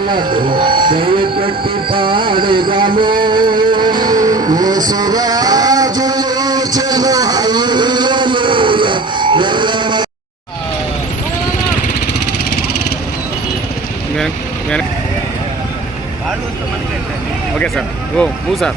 వల్లదు దయపెట్టి పాడుదాము Yesuraju Ellama okay sir. ఓ మూవ్ సార్.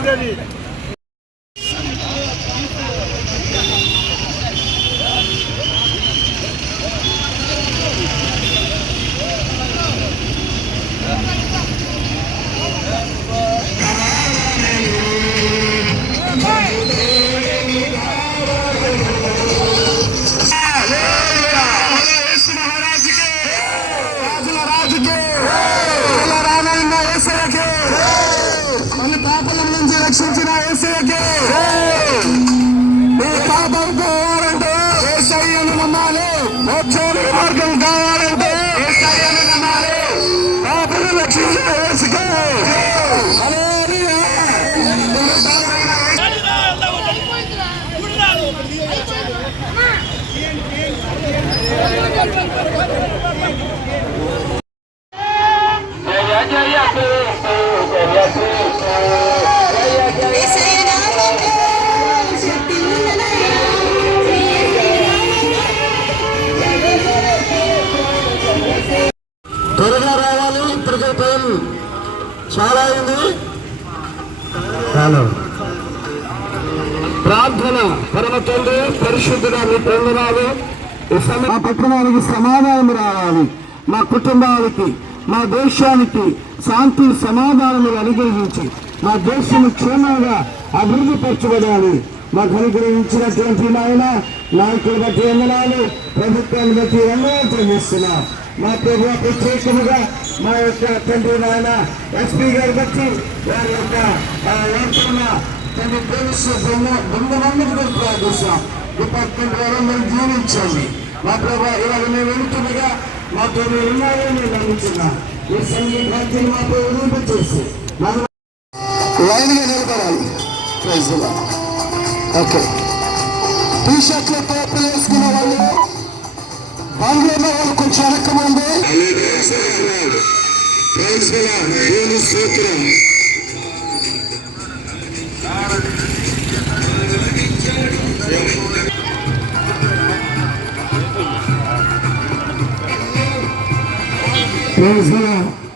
Olha ali. నమ్మాలి. మోక్షానికి మార్గం కావాలంటే ఏసయ్యను నమ్మాలి. పాపను రక్షించిన త్వరగా రావాలి ఇప్పటికే టైం చాలా అయింది. హలో ప్రార్థన పరమ తండ్రి పరిశుద్ధుగా మీ సమయం మా పట్టణానికి సమాధానం రావాలి. మా కుటుంబానికి మా దేశానికి శాంతి సమాధానం అనుగ్రహించి మా దేశం క్షేమంగా అభివృద్ధి పరచబడాలి. మాకు అనుగ్రహించినటువంటి నాయన నాయకులు బట్టి వందనాలు. ప్రభుత్వాన్ని బట్టి వందనాలు చెల్లిస్తున్నాం. మా ప్రభు ప్రత్యేకముగా మా యొక్క తండ్రి నాయన ఎస్పీ గారు వచ్చి వారి యొక్క ఏర్పడిన తండ్రి పోలీసు బృంద- బృందమందరి ప్రార్థిస్తాం డిపార్ట్మెంట్ ద్వారా మేము జీవించండి మా ప్రభా ఇవాళ మేము వెళుతుండగా మాతో మీరు ఉన్నారని నేను నమ్ముతున్నాం. ఈ సంగీతాన్ని మాతో ఉదయం చేసి లైన్గా నిలబడాలి. ప్రైజ్ ఓకే టీ షర్ట్లు టోపులు వేసుకున్న వాళ్ళు బంగ్లాలో వాళ్ళు కొంచెం వెనకమంది స్తోత్రం Praise the Lord.